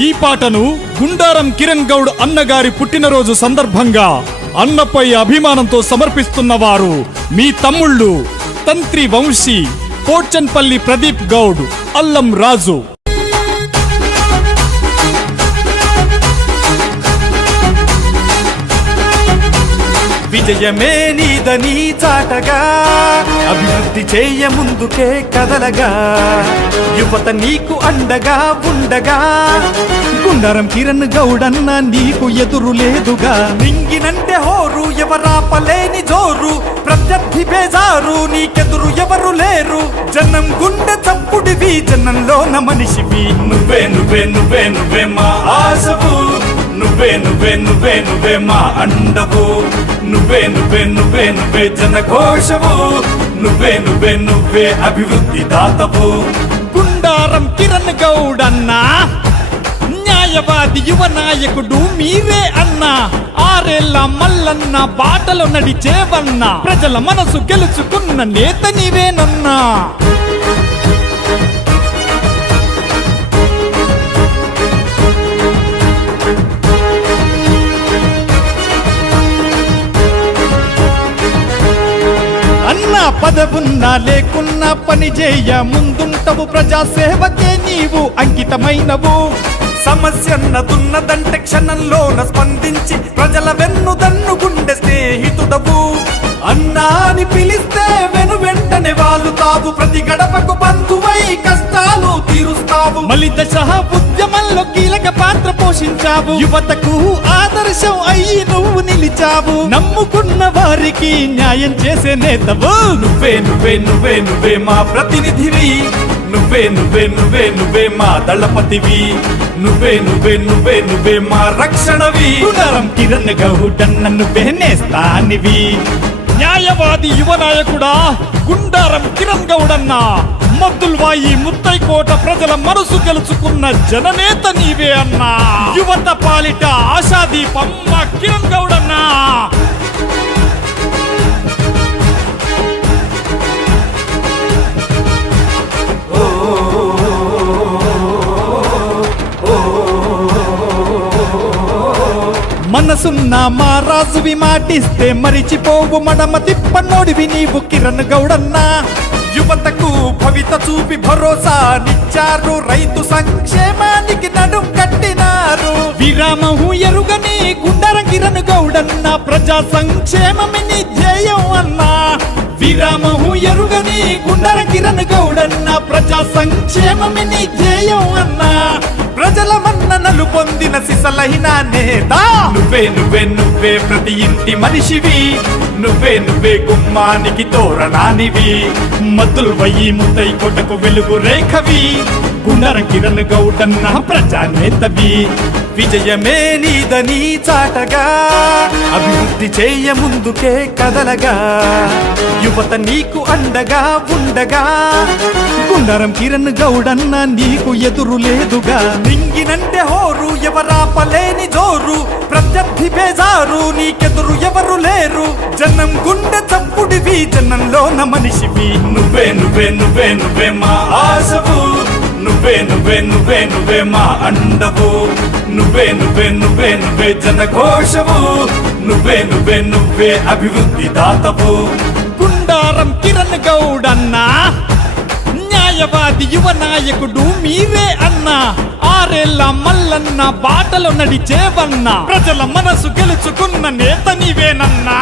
ఈ పాటను గుండారం కిరణ్ గౌడ్ అన్నగారి పుట్టినరోజు సందర్భంగా అన్నపై అభిమానంతో సమర్పిస్తున్న వారు మీ తమ్ముళ్ళు తంత్రి వంశీ పోచన్పల్లి ప్రదీప్ గౌడ్ అల్లం రాజు. విజయమే నీదని చాటగా అభివృద్ధి చేయ ముందుకే కదలగా యువత నీకు అండగా ఉండగా గుండరం కిరణ్ గౌడన్న నీకు ఎదురు లేదుగా నింగినంటే హోరు ఎవరాపలేని జోరు ప్రత్యర్థి బేజారు నీకెదురు ఎవరు లేరు జనం గుండె చప్పుడివి జనంలోన మనిషివి నువ్వే నువ్వే నువ్వే నువ్వే మా ఆశవు నువ్వే నువ్వే నువ్వే నువ్వే మా అండవు నువ్వే నువ్వే నువ్వే నువ్వే జనఘోషవు నువ్వే నువ్వే నువ్వే అభివృద్ధి దాతవు. గుండారం కిరణ్ గౌడ్ అన్నా. న్యాయవాది యువ నాయకుడు మీరే అన్నా. ఆరేళ్ళ మల్లన్న బాటలో నడిచేవన్నా. ప్రజల మనసు గెలుచుకున్న నేత నీవేనన్నా. పదవున్నా లేకున్నా పని చేయ ముందుంటవు ప్రజాసేవకే నీవు అంకితమైనవు. సమస్యన్నదున్నదంటే క్షణంలోన స్పందించి ప్రజల వెన్ను దన్ను గుండె స్నేహితుడవు. అన్నా అని పిలిస్తే వెను వెంటనే వాలుతావు. ప్రతి గడపకు బంధువై కష్టాలు తీరుస్తావు. మలిత సహా ఉద్యమంలో కీలక పాత్ర పోషించావు. యువతకు ఆదర్శం నిలిచావు నమ్ముకున్న వారికి న్యాయం చేసే నేతవు. నువ్వే నువ్వే నువ్వే నువ్వే మా ప్రతినిధివి. నువ్వే నువ్వే నువ్వే నువ్వే మా దళపతివి. నువ్వే నువ్వే నువ్వే నువ్వే మా రక్షణవి. గుండారం కిరణ్ గౌడన్న నువ్వే నేస్తానివి న్యాయవాది యువ నాయకుడా గుండారం కిరణ్ గౌడన్నా. మద్దుల్వాయి ముత్తైకోట ప్రజల మనసు గెలుచుకున్న జననేత నీవే అన్నా. యువత పాలిట ఆశాదీపం కిరణ్ గౌడన్నా. మనసున్న మా రాజువి మాటిస్తే మరిచిపోవు మడమ తిప్పనోడివి నీవు కిరణ్ గౌడన్నా. యువతకు భవిత చూపి భరోసా నిచ్చారు. రైతు సంక్షేమానికి నడుం కట్టినారు. విరామము ఎరుగని గుండరం కిరణ్ గౌడన్న. ప్రజా సంక్షేమమి నీ ధ్యేయం అన్నా. విరామము ఎరుగని గుండర కిరణ్ గౌడన్న. ప్రజా సంక్షేమమి నీ ధ్యేయం అన్నా. పొందిన సిసలైన నేత. నువ్వే నువ్వే నువ్వే ప్రతి ఇంటి మనిషివి. నువ్వే నువ్వే గుమ్మానికి తోరణానివి. మద్దులు వయ్యి ముద్దై కొట్టకు వెలుగు రేఖవి. గుండరం కిరణ్ గౌడన్న ప్రజానేతవి విజయమే నీదని చాటగా. అభివృద్ధి చేయ ముందుకే కదలగా. యువత నీకు అండగా ఉండగా. గుండరం కిరణ్ గౌడన్న నీకు ఎదురు లేదుగా. నింగినంటే హోరు ఎవరాపలేని జోరు. ప్రత్యర్థి బేజారు నీకెదురు ఎవరు లేరు. జనం గుండె చప్పుడివి జనంలోన మనిషివి. నువ్వే నువ్వే నువ్వే నువ్వే మా ఆశవు నువ్వే నువ్వే నువ్వే నువ్వే మా అండవు నువ్వే నువ్వే నువ్వే నువ్వే జనఘోషవు నువ్వే నువ్వే నువ్వే అభివృద్ధి దాతవు. గుండారం కిరణ్ గౌడన్నా న్యాయవాది యువ నాయకుడు మీరే అన్నా. ఆరేళ్ళ మల్లన్న బాటలో నడిచేవన్నా. ప్రజల మనసు గెలుచుకున్న నేత నీవేనన్నా.